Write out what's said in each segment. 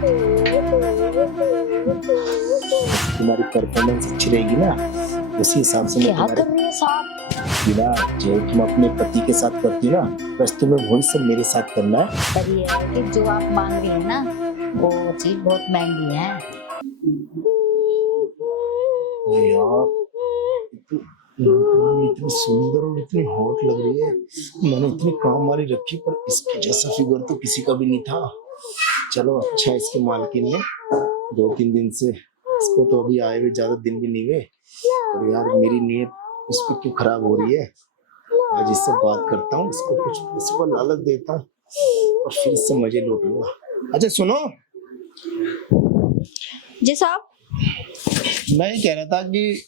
जैसे तुम्हारी परफॉर्मेंस अच्छी रहेगी ना, उसी हिसाब से मैं क्या तुम्हारे कर रही है साहब? बिना, जो तुम अपने पति के साथ करती हो ना, बस तुम्हें वही सब मेरे साथ करना है। पर ये है कि जो आप मांग रही है ना, वो चीज बहुत महंगी है। अरे यार, रानी इतनी सुंदर और इतनी हॉट लग रही है। मैंने इतनी काम वाली रखी, पर इसके जैसा फिगर तो किसी का भी नहीं था। चलो अच्छा है, इसके मालकिन ने 2-3 दिन से, इसको तो अभी आए हुए ज्यादा दिन भी नहीं हुए। और यार मेरी नीयत इस पर क्यों खराब हो रही है। आज इससे बात करता हूँ, इसको कुछ पैसे का लालच देता हूँ और फिर इससे मजे लूटूंगा। अच्छा सुनो, जी साहब। मैं ये कह रहा था कि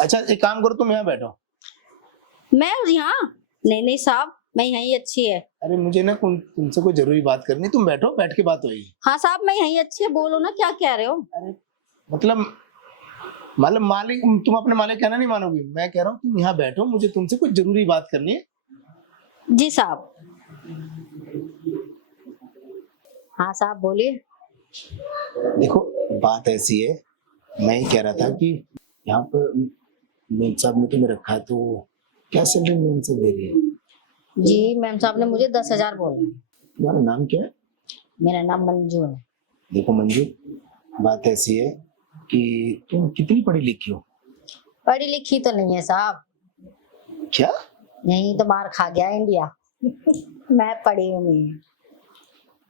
अच्छा एक काम करो, तुम यहाँ बैठो। मैं यहाँ? नहीं नहीं साहब, मैं यहीं अच्छी है। अरे मुझे ना तुमसे कोई जरूरी बात करनी, तुम बैठो, बैठ के बात होगी। हाँ साहब, मैं यहीं अच्छी है, बोलो ना क्या कह रहे हो। अरे मतलब मतलब मालिक, तुम अपने मालिक कहना नहीं मानोगी। मैं कह रहा हूँ तुम यहाँ बैठो, मुझे तुमसे कुछ जरूरी बात करनी है। जी साहब। हाँ साहब बोलिए। देखो बात ऐसी है, मैं ही कह रहा था कि यहाँ पर मेम साहब ने तुम्हें रखा है, तो क्या सैलरी मेम साहब दे रही है? जी मैम साहब ने मुझे 10,000 बोला। तुम्हारा नाम क्या है? मेरा नाम मंजू है। देखो मंजू, बात ऐसी है कि तुम कितनी पढ़ी लिखी हो? पढ़ी लिखी तो नहीं है साहब, क्या? यही तो मार खा गया इंडिया। मैं पढ़ी हुई नहीं है।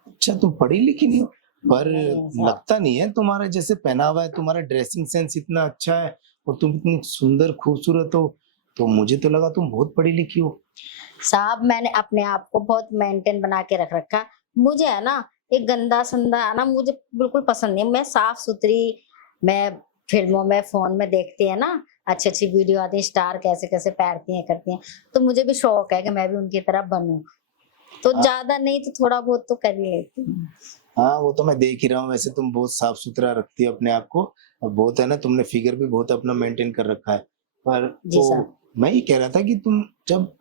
अच्छा तुम पढ़ी लिखी नहीं हो, पर नहीं साहब। लगता नहीं है। तुम्हारे जैसे पहनावा है, तुम्हारा ड्रेसिंग सेंस इतना अच्छा है और तुम इतनी सुंदर खूबसूरत हो, तो मुझे तो लगा तुम बहुत पढ़ी लिखी हो। साहब मैंने अपने आप को बहुत मेंटेन बना के रख रखा है। मुझे है ना, एक गंदा संदा है ना, मुझे बिल्कुल पसंद नहीं है। मैं साफ सुथरी, मैं फिल्मों में फोन में देखती है ना, अच्छी अच्छी वीडियो आती है, स्टार कैसे कैसे पहनती हैं करती हैं, तो मुझे भी शौक है कि मैं भी उनकी तरह बनूं। तो हाँ ज्यादा नहीं तो थोड़ा बहुत तो कर ही लेती हूँ। हाँ, वो तो मैं देख ही रहा हूँ। वैसे तुम बहुत साफ सुथरा रखती हो अपने आप को, और बहुत है ना, तुमने फिगर भी बहुत अपना मेंटेन कर रखा है। पर जी तो साहब। मैं ये कह रहा था कि तुम जब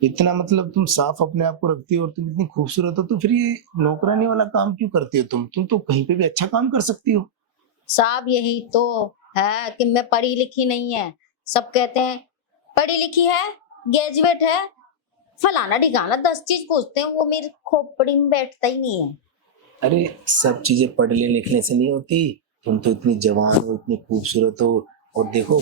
इतना मतलब तुम साफ अपने आप को रखती हो और तुम इतनी खूबसूरत हो, तो फिर ये नौकरानी वाला काम क्यों करती हो? तुम तो कहीं पे भी अच्छा काम कर सकती हो। साहब यही तो है कि मैं पढ़ी लिखी नहीं है। सब कहते हैं पढ़ी लिखी है, ग्रेजुएट है, फलाना ढिकाना 10 चीज पूछते हैं, वो मेरी खोपड़ी में बैठता ही नहीं है। अरे सब चीजें पढ़ने लिखने से नहीं होती। तुम तो इतनी जवान हो, इतनी खूबसूरत हो, और देखो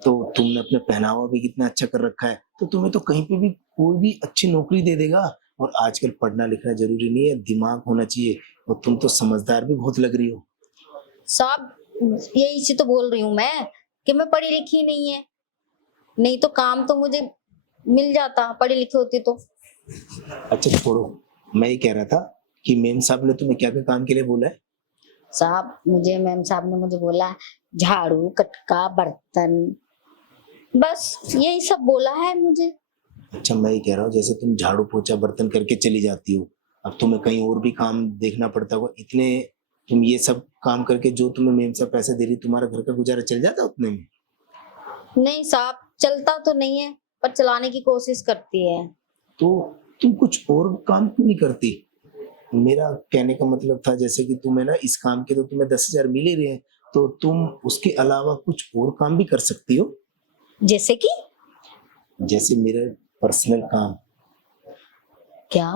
तो तुमने अपने पहनावा भी कितना अच्छा कर रखा है, तो तुम्हें तो कहीं पे भी कोई भी अच्छी नौकरी दे देगा। और आजकल पढ़ना लिखना जरूरी नहीं है, दिमाग होना चाहिए। और तुम तो समझदार भी बहुत लग रही हो। साहब यही चीज तो बोल रही हूँ मैं कि मैं पढ़ी लिखी नहीं है, नहीं तो काम तो मुझे मिल जाता पढ़ी लिखी होती तो। अच्छा छोड़ो, मैं ये कह रहा था कि मेम साहब ने तुम्हें क्या क्या काम के लिए बोला है? साहब मुझे मैम साहब ने मुझे बोला झाड़ू कटका बर्तन, बस यही सब बोला है मुझे। अच्छा मैं ये कह रहा हूँ, जैसे तुम झाड़ू पोछा बर्तन करके चली जाती हो, अब तुम्हें कहीं और भी काम देखना पड़ता होगा। इतने तुम ये सब काम करके जो तुम्हें मेम साहब पैसे दे रही, तुम्हारा घर का गुजारा चल जाता उतने में? नहीं साहब, चलता तो नहीं है पर चलाने की कोशिश करती है। तो तुम कुछ और काम क्यों नहीं करती? मेरा कहने का मतलब था, जैसे कि तुम्हें ना इस काम के तो तुम्हें 10,000 मिल ही रहे हैं, तो तुम उसके अलावा कुछ और काम भी कर सकती हो। जैसे कि? जैसे मेरे पर्सनल काम। क्या?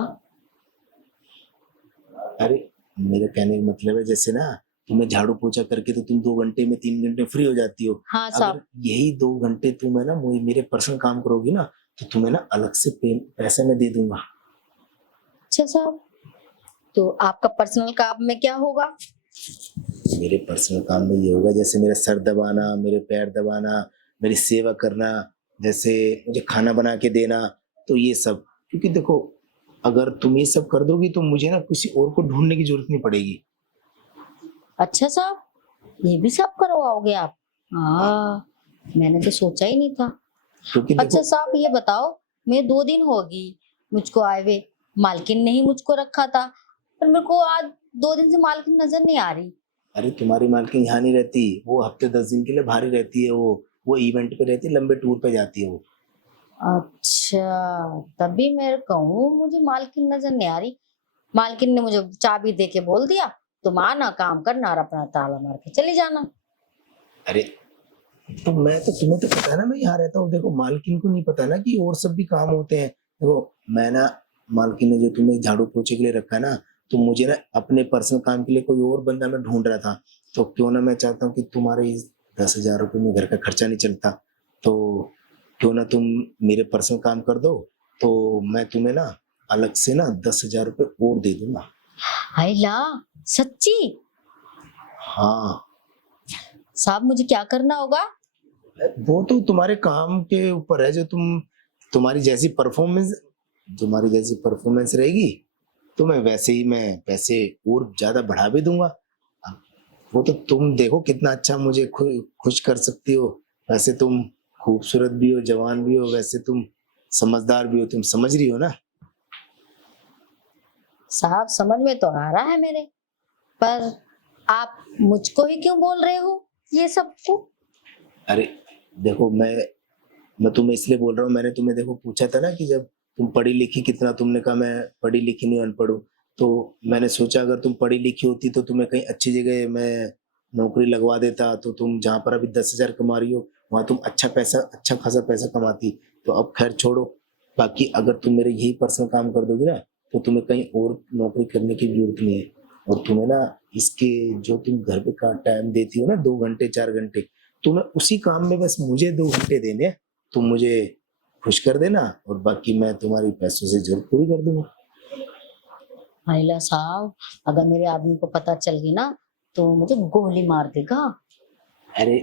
अरे मेरे कहने का मतलब है, जैसे ना तुम्हें झाड़ू पोछा करके तो तुम 2 घंटे में 3 घंटे फ्री हो जाती हो। हाँ अगर साहब। यही 2 घंटे तुम है ना मेरे पर्सनल काम करोगी ना, तो तुम्हें ना अलग से पैसे मैं दे दूंगा। अच्छा साहब, तो आपका पर्सनल काम में क्या होगा? मेरे पर्सनल काम में ये होगा, जैसे मेरा सर दबाना, मेरे पैर दबाना, मेरी सेवा करना, जैसे मुझे खाना बना के देना, तो ये सब। क्योंकि देखो, अगर तुम ये सब कर दोगी तो मुझे ना किसी और को ढूंढने की जरूरत नहीं पड़ेगी। अच्छा साहब, ये भी सब करवाओगे आप? हाँ, मैंने तो सोचा ही नहीं था। क्योंकि अच्छा देखो, साहब ये बताओ, मैं 2 दिन होगी मुझको आए हुए, मालकिन ने ही मुझको रखा था, पर मेरे को आज 2 दिन से मालकिन नजर नहीं आ रही। अरे तुम्हारी मालकिन यहाँ नहीं रहती, वो हफ्ते 10 दिन के लिए बाहर ही रहती है। वो इवेंट पे रहती है, लंबे टूर पे जाती है वो। अच्छा, तभी मैं कहूँ मुझे मालकिन नजर नहीं आ रही। मालकिन ने मुझे चाबी दे के बोल दिया तुम आना, काम करना और अपना ताला मार के चले जाना। अरे तो मैं तो, तुम्हें तो पता है ना मैं यहाँ रहता हूँ। देखो मालकिन को नहीं पता ना कि और सब भी काम होते हैं। देखो मैं ना, मालकिन ने जो तुम्हें झाड़ू पोछे के लिए रखा है ना, तो मुझे ना अपने पर्सनल काम के लिए कोई और बंदा मैं ढूंढ रहा था। तो क्यों ना, मैं चाहता हूँ कि तुम्हारे इस 10,000 रुपये में घर का खर्चा नहीं चलता, तो क्यों ना तुम मेरे पर्सनल काम कर दो, तो मैं तुम्हें ना अलग से ना 10,000 रुपये और दे दूंगा। हाय ला, सच्ची? हाँ, साहब मुझे क्या करना होगा? वो तो तुम्हारे काम के ऊपर है। जो तुम्हारी जैसी परफॉर्मेंस रहेगी, तो मैं पैसे और ज्यादा बढ़ा भी दूंगा। अब वो तो तुम देखो कितना अच्छा मुझे खुश कर सकती हो। वैसे तुम खूबसूरत भी हो, जवान भी हो, वैसे तुम समझदार भी हो। तुम समझ रही हो ना? साहब समझ में तो आ रहा है मेरे, पर आप मुझको ही क्यों बोल रहे हो ये सब को? अरे देखो, मैं तुम्हें इसलिए बोल रहा हूँ। मैंने तुम्हें देखो पूछा था ना कि जब तुम पढ़ी लिखी कितना, तुमने कहा मैं पढ़ी लिखी नहीं, अनपढ़ हूँ। तो मैंने सोचा अगर तुम पढ़ी लिखी होती तो तुम्हें कहीं अच्छी जगह मैं नौकरी लगवा देता, तो तुम जहाँ पर अभी 10,000 कमा रही हो वहाँ तुम अच्छा खासा पैसा कमाती। तो अब खैर छोड़ो। बाकी अगर तुम मेरे यही पर्सनल काम कर दोगे ना, तो तुम्हें कहीं और नौकरी करने की जरूरत नहीं है। और तुम्हें ना इसके, जो तुम घर पे का टाइम देती हो ना, 2 घंटे 4 घंटे, तुम्हें उसी काम में बस मुझे 2 घंटे देने हैं। तुम मुझे खुश कर देना और बाकी मैं तुम्हारी पैसों से जरूरत पूरी कर दूंगा। हाइला साहब, अगर मेरे आदमी को पता चल गई ना तो मुझे गोली मार देगा। अरे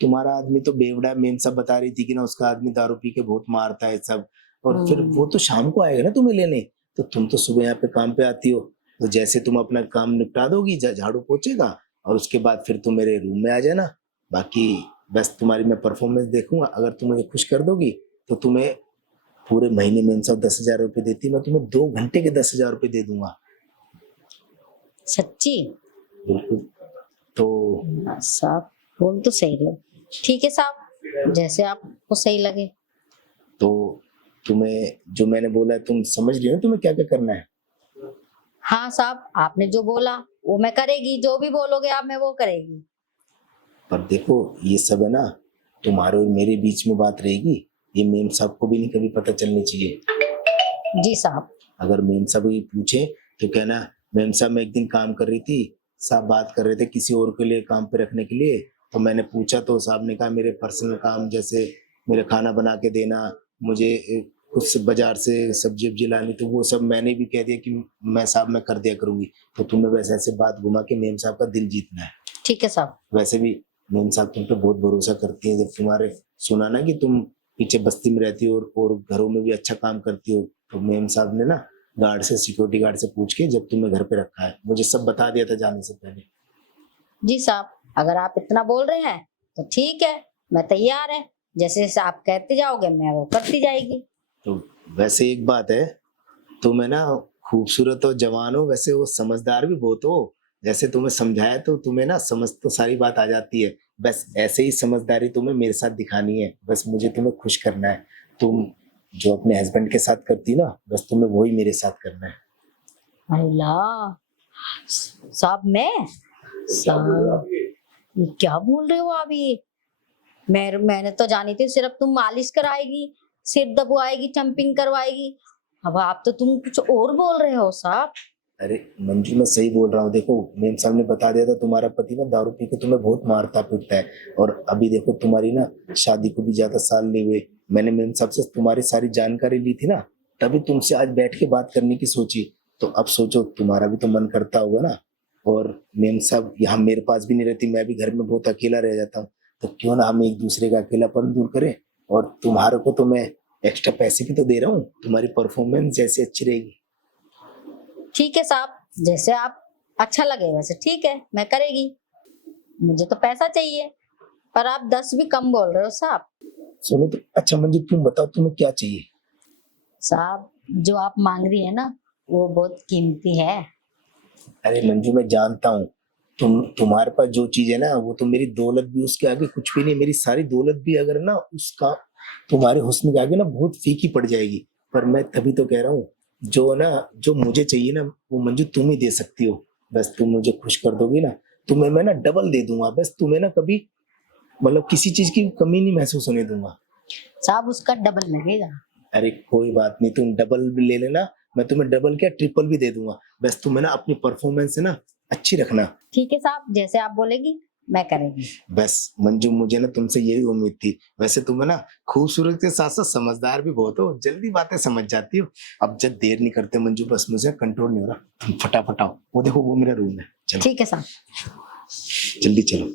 तुम्हारा आदमी तो बेवड़ा, मेम सब बता रही थी कि ना उसका आदमी दारू पी के बहुत मारता है सब। और फिर वो तो शाम को आएगा ना तुम्हें लेने। तो तुम तो सुबह यहाँ पे काम पे आती हो, तो जैसे तुम अपना काम निपटा दोगी, झाड़ू पोछेगा, और उसके बाद फिर तुम मेरे रूम में आ जाना। बाकी बस तुम्हारी मैं परफॉर्मेंस देखूंगा। अगर तुम मुझे खुश कर दोगी तो तुम्हें पूरे महीने में 10,000 रुपये देती, मैं तुम्हें 2 घंटे के 10,000 रुपये दे दूंगा। सच्ची? बिल्कुल। तो साहब बोल तो सही रहे हो। ठीक है साहब, जैसे आपको सही लगे। तो तुम्हें जो मैंने बोला है तुम समझ रही हो तुम्हें क्या क्या करना है? हाँ साहब, आपने जो बोला वो मैं करेगी, जो भी बोलोगे आप मैं वो करेगी। पर देखो ये सब है ना, तुम्हारे और मेरे बीच में बात रहेगी। ये मेम साहब को भी नहीं कभी पता चलनी चाहिए। जी साहब। अगर मेम साहब ये पूछे तो कहना, मेम साहब मैं एक दिन काम कर रही थी, साहब बात कर रहे थे किसी और के लिए काम पे रखने के लिए, तो मैंने पूछा तो साहब ने कहा मेरे पर्सनल काम जैसे मेरे खाना बना के देना, मुझे कुछ बाजार से सब्जी वब्जी लानी, तो वो सब मैंने भी कह दिया कि मैं साहब मैं कर दिया करूंगी। तो तुम्हें वैसे ऐसे बात घुमा के मेम साहब का दिल जीतना है। ठीक है साहब। वैसे भी मेम साहब तुम पे बहुत भरोसा करती है। जब तुम्हारे सुना ना कि तुम पीछे बस्ती में रहती हो और घरों में भी अच्छा काम करती हो, तो मेम साहब ने ना गार्ड से, सिक्योरिटी गार्ड से पूछ के जब तुम्हें घर पे रखा है, मुझे सब बता दिया था जाने से पहले। जी साहब, अगर आप इतना बोल रहे हैं तो ठीक है, मैं तैयार है। जैसे जैसे आप कहते जाओगे मैं वो करती जाएगी। तो वैसे एक बात है, तुम है ना खूबसूरत हो, जवान हो, वैसे वो समझदार भी बहुत हो। जैसे तुम्हें समझाया तो तुम्हें ना समझ तो सारी बात आ जाती है। बस ऐसे ही समझदारी तुम्हें मेरे साथ दिखानी है। बस मुझे तुम्हें खुश करना है। तुम जो अपने हस्बैंड के साथ करती ना, बस तुम्हें वही मेरे साथ करना है। अल्लाह साहब, साहब ये क्या बोल रहे हो आप? ये मैंने तो जानी थी सिर्फ तुम मालिश कराएगी, सिर दबवाएगी, चंपिंग करवाएगी। अब आप तो तुम कुछ और बोल रहे हो साहब। अरे मंजू मैं सही बोल रहा हूँ। देखो मेम साहब ने बता दिया था तुम्हारा पति ना दारू पी के तुम्हें बहुत मारता पीटता है। और अभी देखो तुम्हारी ना शादी को भी ज्यादा साल नहीं हुए। मैंने मेम साहब से तुम्हारी सारी जानकारी ली थी ना, तभी तुमसे आज बैठ के बात करने की सोची। तो अब सोचो तुम्हारा भी तो मन करता होगा ना। और मेम साहब यहाँ मेरे पास भी नहीं रहती, मैं भी घर में बहुत अकेला रह जाता हूँ। तो क्यों ना हम एक दूसरे का अकेलापन दूर करें। और तुम्हारे को तो मैं एक्स्ट्रा पैसे भी तो दे रहा हूँ, तुम्हारी परफॉर्मेंस जैसे अच्छी रहेगी। ठीक है साहब, जैसे आप अच्छा लगे वैसे ठीक है, मैं करेगी। मुझे तो पैसा चाहिए, पर आप 10 भी कम बोल रहे हो साहब। सुनो तो अच्छा मंजू तुम बताओ तुम्हें क्या चाहिए? साहब जो आप मांग रही है ना वो बहुत कीमती है। अरे मंजू मैं जानता हूँ, तुम्हारे पास जो चीज है ना वो तो मेरी दौलत भी उसके आगे कुछ भी नहीं। मेरी सारी दौलत भी अगर ना उसका तुम्हारे हुस्न के आगे ना बहुत फीकी पड़ जाएगी। पर मैं तभी तो कह रहा हूँ, जो ना जो मुझे चाहिए ना वो मंजू तुम ही दे सकती हो। बस तुम मुझे खुश कर दोगी ना, तुम्हें मैं ना डबल दे दूंगा। बस तुम्हें ना कभी मतलब किसी चीज की कमी नहीं महसूस होने दूंगा। साहब उसका डबल लगेगा। अरे कोई बात नहीं, तुम डबल भी ले लेना, मैं तुम्हें डबल क्या ट्रिपल भी दे दूंगा। बस तुम्हें ना अपनी परफॉर्मेंस है ना अच्छी रखना। ठीक है साहब, जैसे आप बोलेगी मैं करेंगी। बस मंजू, मुझे ना तुमसे यही उम्मीद थी। वैसे तुम्हें ना खूबसूरत के साथ साथ समझदार भी बहुत हो, जल्दी बातें समझ जाती हो। अब जब देर नहीं करते मंजू, बस मुझे कंट्रोल नहीं हो रहा, तुम फटाफट आओ। वो देखो वो मेरा रूम है, चलो ठीक है साहब। जल्दी चलो।